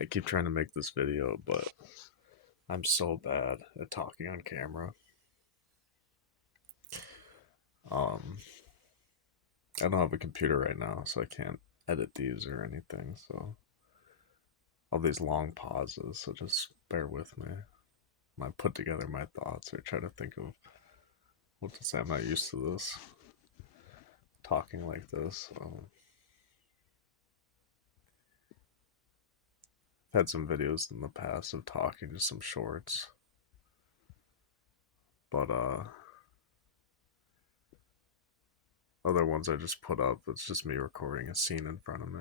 I keep trying to make this video, but I'm so bad at talking on camera. Um, I don't have a computer right now, so I can't edit these or anything. So all these long pauses, so just bear with me. I put together my thoughts or try to think of what to say. I'm not used to this talking like this. I've had some videos in the past of talking, just some shorts, but other ones I just put up. It's just me recording a scene in front of me.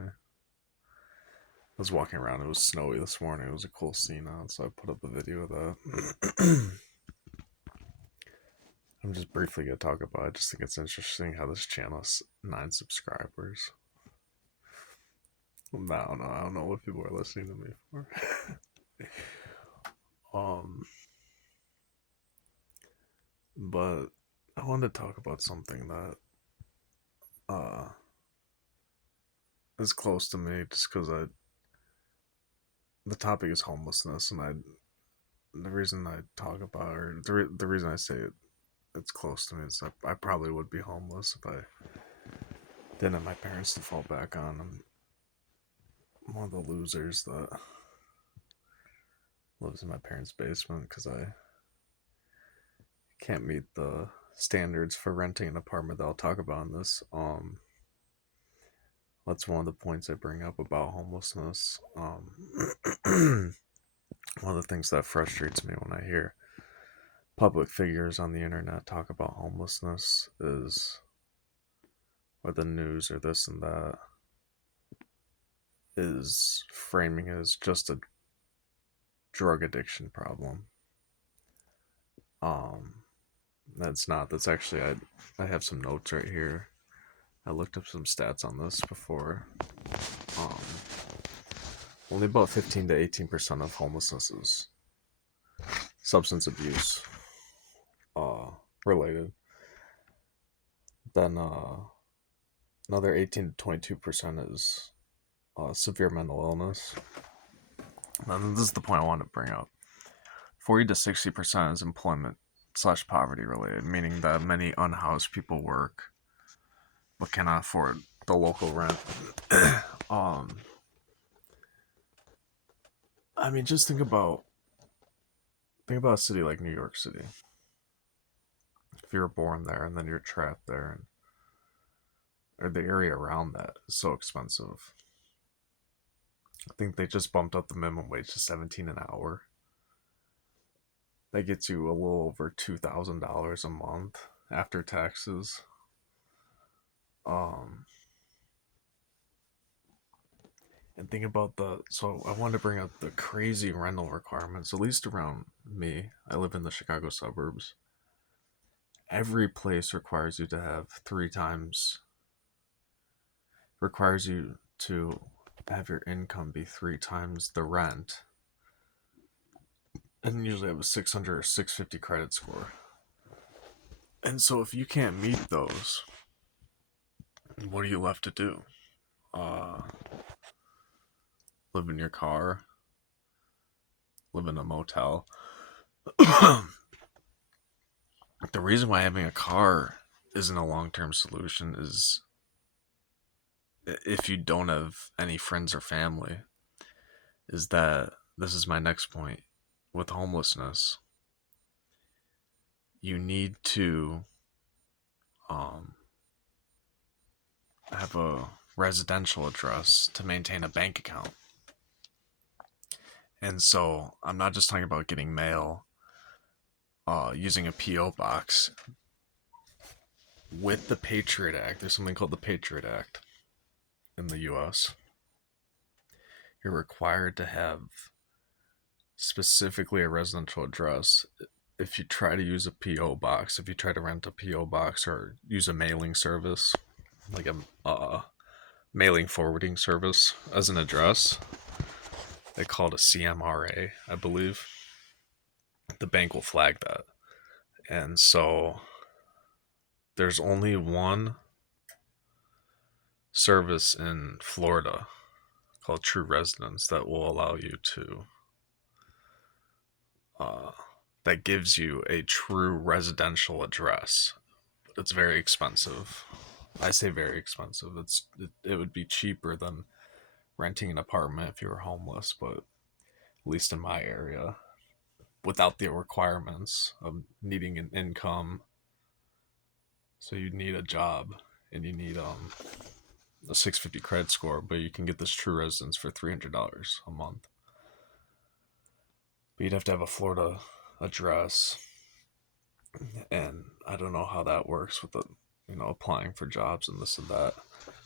I was walking around. It was snowy this morning. It was a cool scene out, so I put up a video of that. I'm just briefly gonna talk about it. I just think it's interesting how this channel has 9 subscribers. I don't know what people are listening to me for. um, but I wanted to talk about something that is close to me, just because the topic is homelessness, and the reason I talk about it, or the reason I say it's close to me is I probably would be homeless if I didn't have my parents to fall back on. I'm one of the losers that lives in my parents' basement because I can't meet the standards for renting an apartment that I'll talk about in this. That's one of the points I bring up about homelessness. One of the things that frustrates me when I hear public figures on the internet talk about homelessness is, or the news or this and that, is framing it as just a drug addiction problem. Um, that's not. That's actually I have some notes right here. I looked up some stats on this before. Um, Only about 15 to 18% of homelessness is substance abuse uh, related. Then another 18 to 22% is severe mental illness. And this is the point I want to bring up. 40 to 60% is employment / poverty related, meaning that many unhoused people work but cannot afford the local rent. um, I mean, just think about a city like New York City. If you were born there and then you're trapped there, or the area around that is so expensive. I think they just bumped up the minimum wage to 17 an hour. That gets you a little over $2,000 a month after taxes. Um, and think about so I wanted to bring up the crazy rental requirements, at least around me. I live in the Chicago suburbs. Every place requires you to have requires you to have your income be 3 times the rent, and usually have a 600 or 650 credit score. And so if you can't meet those, what are you left to do? Live in your car, live in a motel. The reason why having a car isn't a long-term solution is if you don't have any friends or family, is that this is my next point with homelessness. You need to have a residential address to maintain a bank account. And so I'm not just talking about getting mail using a P.O. box. With the Patriot Act, there's something called the Patriot Act in the US. You're required to have specifically a residential address. If you try to use a P.O. box, if you try to rent a P.O. box or use a mailing service, like a mailing forwarding service as an address, they call it a CMRA, I believe. The bank will flag that. And so there's only one service in Florida called True Residence that will allow you to, that gives you a true residential address. But it's very expensive. I say very expensive. It would be cheaper than renting an apartment if you were homeless, but at least in my area, without the requirements of needing an income. So you need a job and you need a 650 credit score, but you can get this True Residence for $300 a month. But you'd have to have a Florida address, and I don't know how that works with the, applying for jobs and this and that.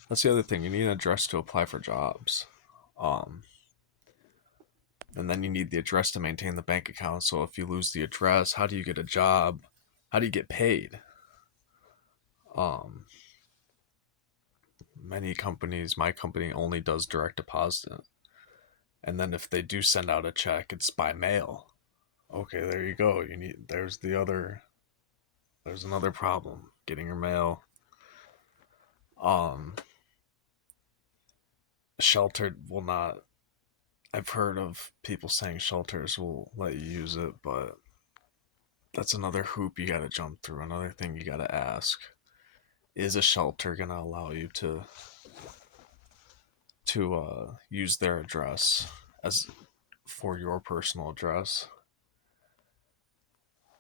That's the other thing. You need an address to apply for jobs. And then you need the address to maintain the bank account. So if you lose the address, how do you get a job? How do you get paid? Many companies, my company only does direct deposit. And then if they do send out a check, it's by mail. Okay, there you go. There's another problem, getting your mail. Sheltered will not. I've heard of people saying shelters will let you use it, but that's another hoop you gotta jump through. Another thing you gotta ask: is a shelter gonna allow you to use their address as for your personal address?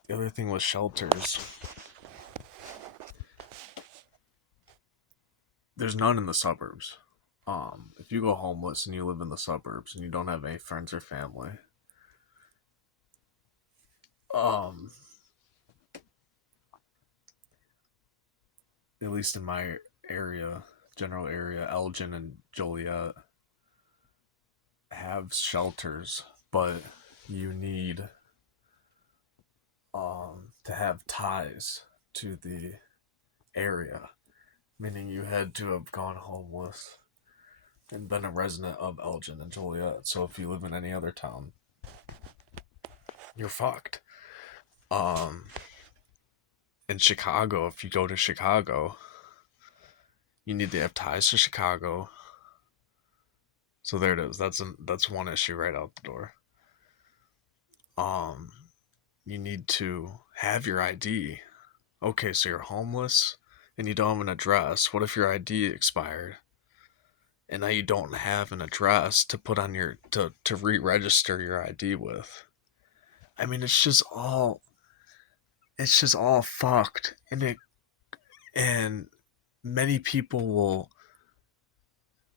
The other thing with shelters, there's none in the suburbs. If you go homeless and you live in the suburbs and you don't have any friends or family, at least in my area, general area, Elgin and Joliet have shelters, but you need to have ties to the area, meaning you had to have gone homeless and been a resident of Elgin and Joliet. So if you live in any other town, you're fucked. In Chicago, if you go to Chicago, you need to have ties to Chicago. So there it is. That's one issue right out the door. You need to have your ID. Okay, so you're homeless and you don't have an address. What if your ID expired? And now you don't have an address to put on your to re-register your ID with. I mean, it's just all fucked, and many people will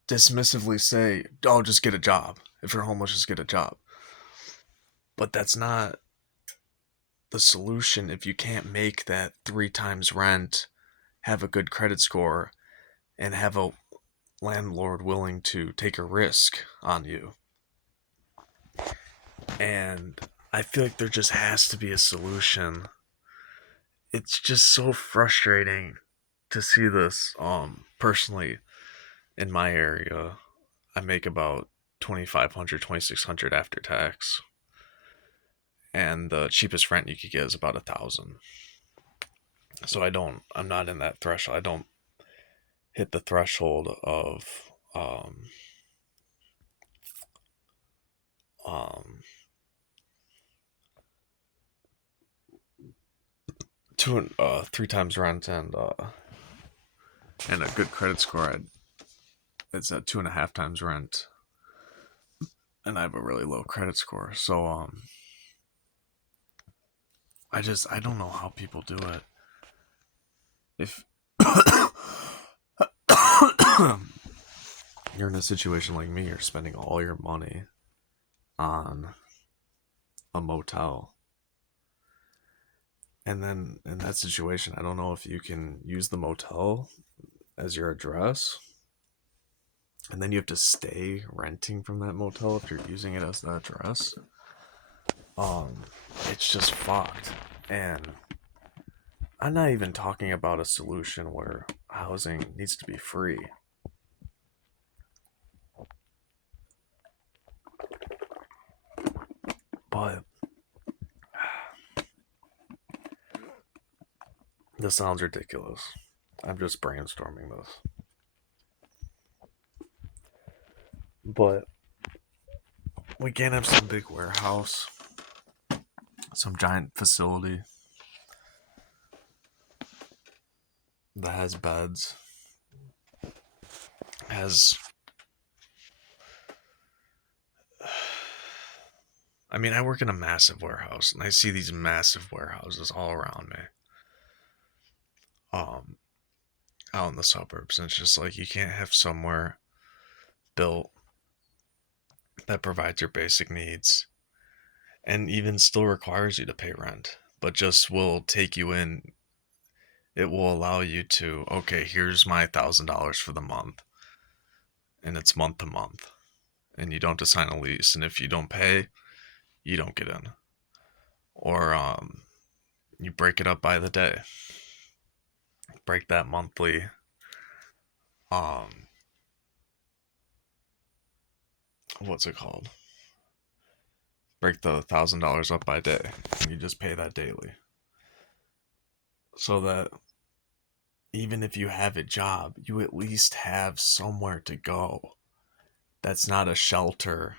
dismissively say, "Oh, just get a job. If you're homeless, just get a job." But that's not the solution if you can't make that 3 times rent, have a good credit score, and have a landlord willing to take a risk on you. And I feel like there just has to be a solution. It's just so frustrating to see this. Personally, in my area, I make about $2,500, $2,600 after tax, and the cheapest rent you could get is about $1,000. So I'm not in that threshold. I don't hit the threshold of two 3 times rent and a good credit score. It's at 2.5 times rent, and I have a really low credit score. So I don't know how people do it. If you're in a situation like me, you're spending all your money on a motel. And then in that situation, I don't know if you can use the motel as your address. And then you have to stay renting from that motel if you're using it as the address. It's just fucked. And I'm not even talking about a solution where housing needs to be free. But this sounds ridiculous. I'm just brainstorming this. But we can't have some big warehouse, some giant facility that has beds, has. I mean, I work in a massive warehouse, and I see these massive warehouses all around me, um, out in the suburbs, and it's just like you can't have somewhere built that provides your basic needs, and even still requires you to pay rent, but just will take you in. It will allow you to, okay, here's my $1,000 for the month, and it's month to month, and you don't have to sign a lease, and if you don't pay, you don't get in, or you break it up by the day, break that monthly, um, what's it called? Break the $1,000 up by day, and you just pay that daily, so that even if you have a job, you at least have somewhere to go. That's not a shelter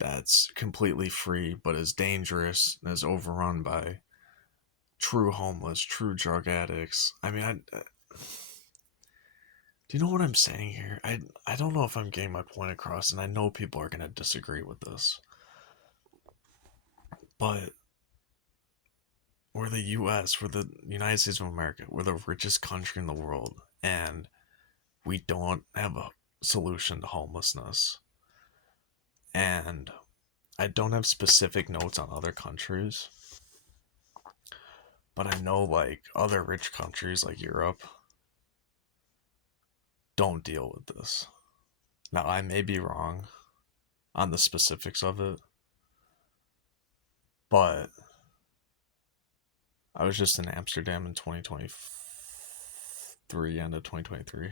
that's completely free, but is dangerous and is overrun by true homeless, true drug addicts. I mean, do you know what I'm saying here? I don't know if I'm getting my point across, and I know people are going to disagree with this, but we're the U.S., we're the United States of America, we're the richest country in the world, and we don't have a solution to homelessness. And I don't have specific notes on other countries, but I know like other rich countries like Europe don't deal with this. Now, I may be wrong on the specifics of it, but I was just in Amsterdam in 2023, end of 2023.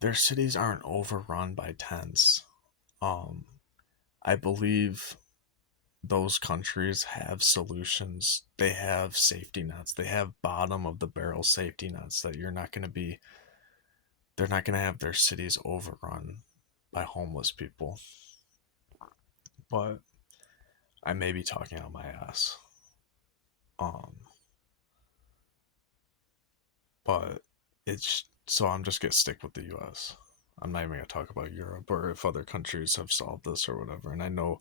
Their cities aren't overrun by tents. Um, I believe those countries have solutions. They have safety nets. They have bottom of the barrel safety nets that they're not going to have their cities overrun by homeless people. But I may be talking out my ass. Um, but it's so I'm just gonna stick with the U.S. I'm not even gonna talk about Europe or if other countries have solved this or whatever. And I know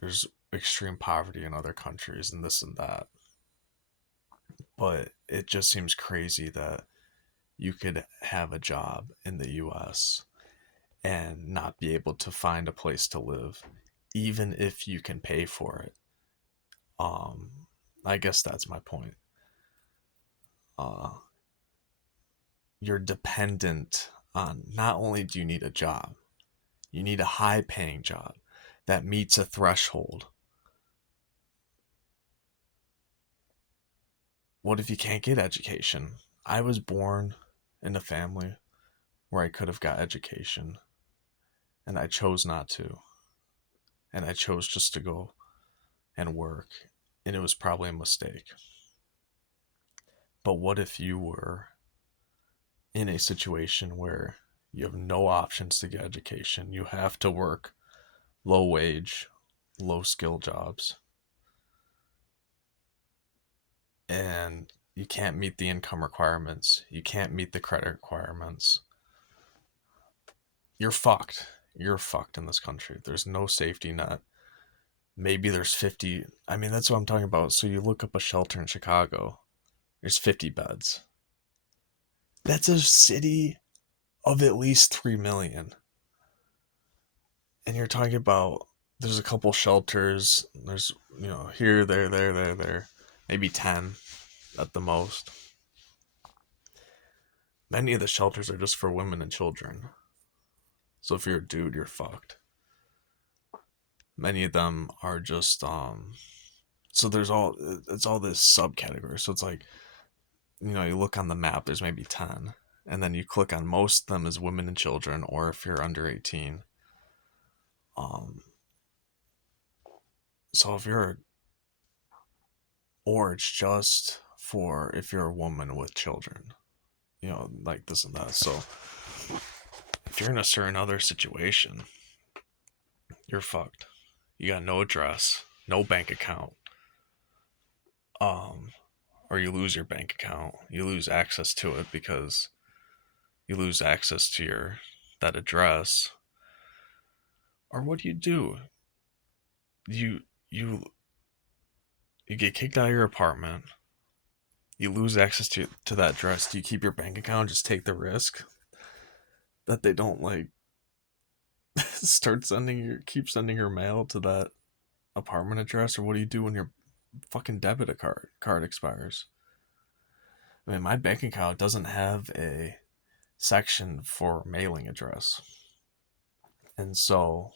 there's extreme poverty in other countries and this and that, but it just seems crazy that you could have a job in the U.S. and not be able to find a place to live, even if you can pay for it. Um, I guess that's my point. Uh, you're dependent on, not only do you need a job, you need a high paying job that meets a threshold. What if you can't get education? I was born in a family where I could have got education, and I chose not to. And I chose just to go and work, and it was probably a mistake. But what if you were in a situation where you have no options to get education? You have to work low wage, low skill jobs, and you can't meet the income requirements, you can't meet the credit requirements. You're fucked. You're fucked in this country. There's no safety net. Maybe there's 50. I mean, that's what I'm talking about. So you look up a shelter in Chicago, there's 50 beds. That's a city of at least 3 million. And you're talking about there's a couple shelters. There's, here, there. Maybe 10 at the most. Many of the shelters are just for women and children. So if you're a dude, you're fucked. Many of them are just so it's all this subcategory. So it's like, you look on the map, there's maybe 10, and then you click on most of them as women and children, or if you're under 18. So if you're or it's just for if you're a woman with children, like this and that. So if you're in a certain other situation, you're fucked. You got no address, no bank account, um, or you lose your bank account. You lose access to it because you lose access to your that address. Or what do? You you you get kicked out of your apartment. You lose access to that address. Do you keep your bank account? Just take the risk that they don't like keep sending your mail to that apartment address, or what do you do when your fucking debit card expires? I mean, my bank account doesn't have a section for mailing address, and so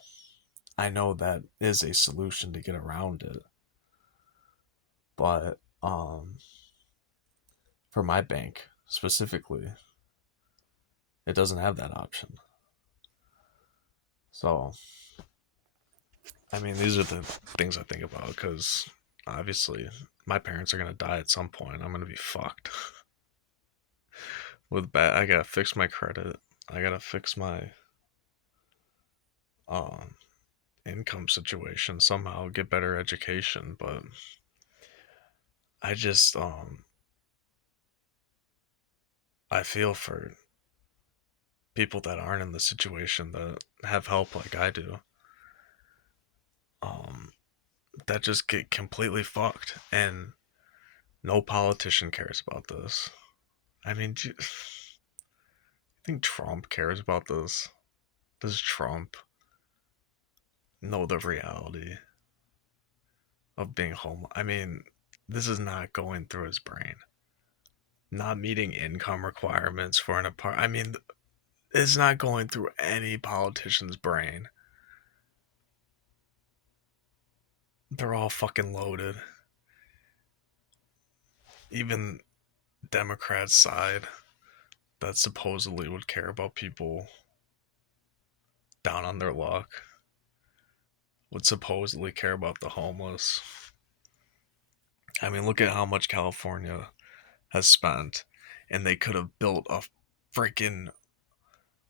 I know that is a solution to get around it. But for my bank specifically, it doesn't have that option. So, I mean, these are the things I think about because obviously my parents are gonna die at some point. I'm gonna be fucked with bad. I gotta fix my credit. I gotta fix my um income situation somehow. Get better education, but I just I feel for people that aren't in the situation that have help like I do. Um, that just get completely fucked, and no politician cares about this. I mean, do you think Trump cares about this? Does Trump know the reality of being homeless? I mean, this is not going through his brain. Not meeting income requirements for an apartment. I mean, it's not going through any politician's brain. They're all fucking loaded. Even Democrats' side that supposedly would care about people down on their luck would supposedly care about the homeless. I mean, look at how much California has spent, and they could have built a freaking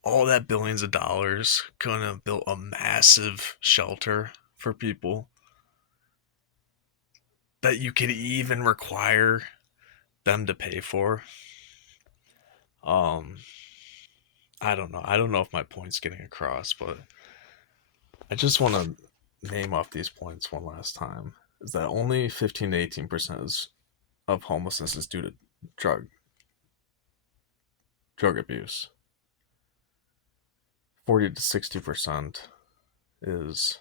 all that billions of dollars could have built a massive shelter for people that you could even require them to pay for. Um, I don't know. I don't know if my point's getting across, but I just want to name off these points one last time. Is that only 15 to 18% of homelessness is due to drug drug abuse. 40 to 60% is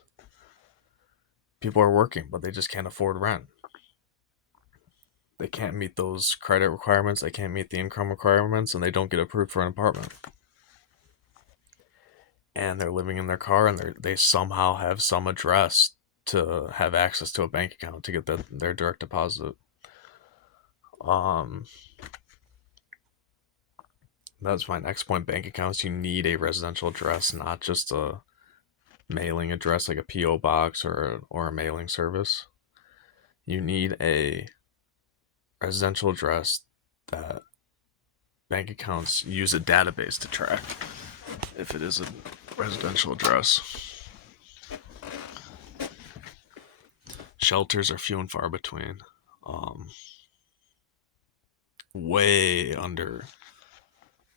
people are working, but they just can't afford rent. They can't meet those credit requirements, they can't meet the income requirements, and they don't get approved for an apartment. And they're living in their car, and they somehow have some address to have access to a bank account to get their direct deposit. Um, that's my next point. Bank accounts. You need a residential address, not just a mailing address like a PO box or a mailing service. You need a residential address that bank accounts use a database to track if it is a residential address. Shelters are few and far between. Way under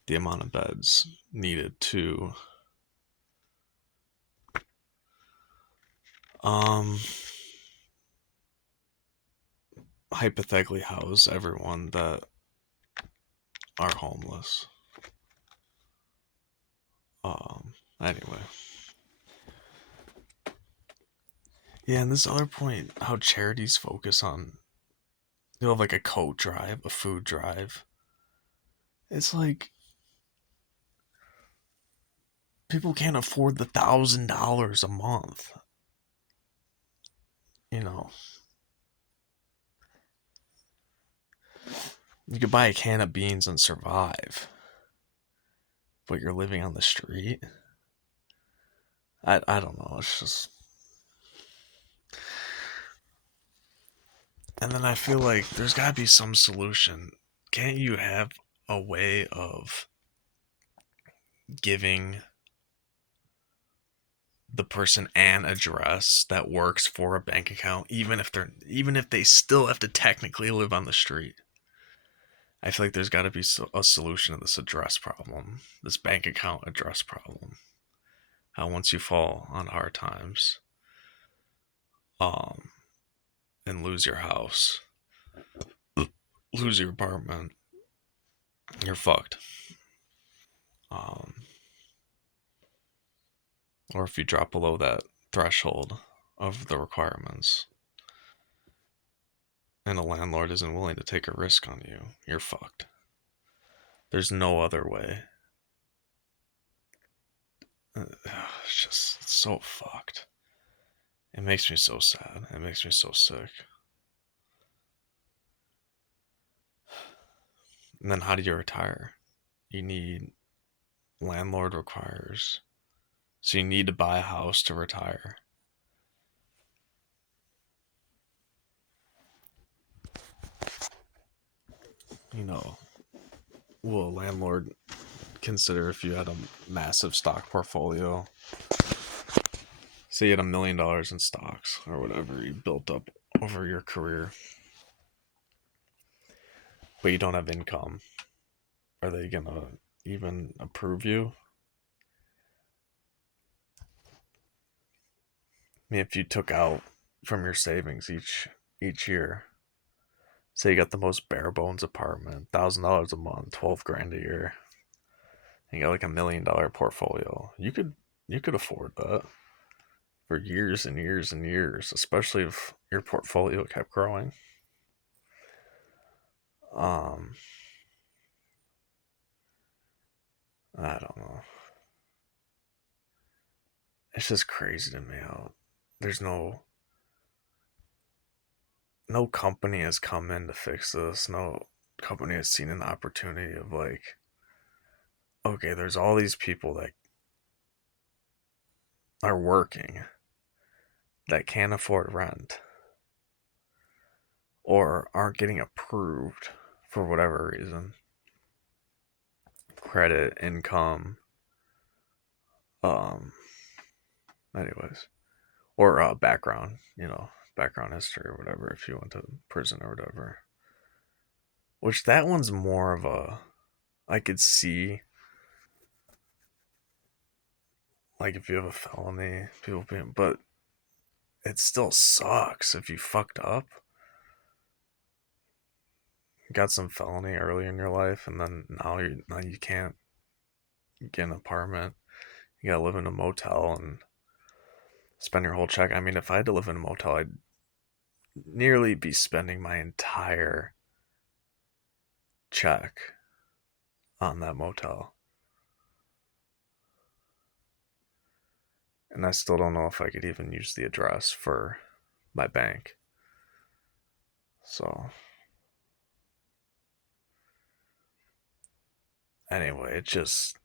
the amount of beds needed to hypothetically house everyone that are homeless. Anyway. Yeah, and this other point, how charities focus on, you'll have like a coat drive, a food drive. It's like people can't afford the $1,000 a month. You know, you could buy a can of beans and survive, but you're living on the street. I don't know. It's just, and then I feel like there's got to be some solution. Can't you have a way of giving the person an address that works for a bank account, even if they still have to technically live on the street. I feel like there's got to be a solution to this address problem, this bank account address problem. How once you fall on hard times, um, and lose your house, lose your apartment, you're fucked. Um, or if you drop below that threshold of the requirements, and a landlord isn't willing to take a risk on you, you're fucked. There's no other way. It's so fucked. It makes me so sad. It makes me so sick. And then how do you retire? You need landlord requires. So you need to buy a house to retire. You know, will a landlord consider if you had a massive stock portfolio? Say you had $1 million in stocks or whatever you built up over your career, but you don't have income. Are they gonna even approve you? I mean, if you took out from your savings each year, say you got the most bare bones apartment, $1,000 a month, 12 grand a year, and you got like $1 million portfolio, you could afford that for years and years and years, especially if your portfolio kept growing. Um, I don't know. It's just crazy to me how there's no company has come in to fix this. No company has seen an opportunity of like, okay, there's all these people that are working that can't afford rent or aren't getting approved for whatever reason, credit, income, um anyways, or background, background history or whatever, if you went to prison or whatever, which that one's more of a, I could see, like if you have a felony, people being, but it still sucks if you fucked up, got some felony early in your life, and then now you can't get an apartment. You gotta live in a motel and spend your whole check. I mean, if I had to live in a motel, I'd nearly be spending my entire check on that motel. And I still don't know if I could even use the address for my bank. So, anyway, it just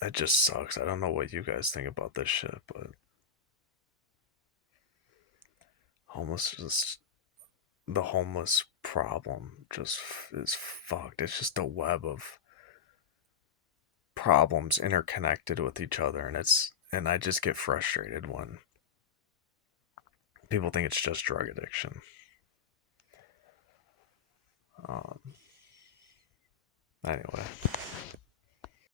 sucks. I don't know what you guys think about this shit, but homeless just the homeless problem just is fucked. It's just a web of problems interconnected with each other, and I just get frustrated when people think it's just drug addiction. Um, anyway,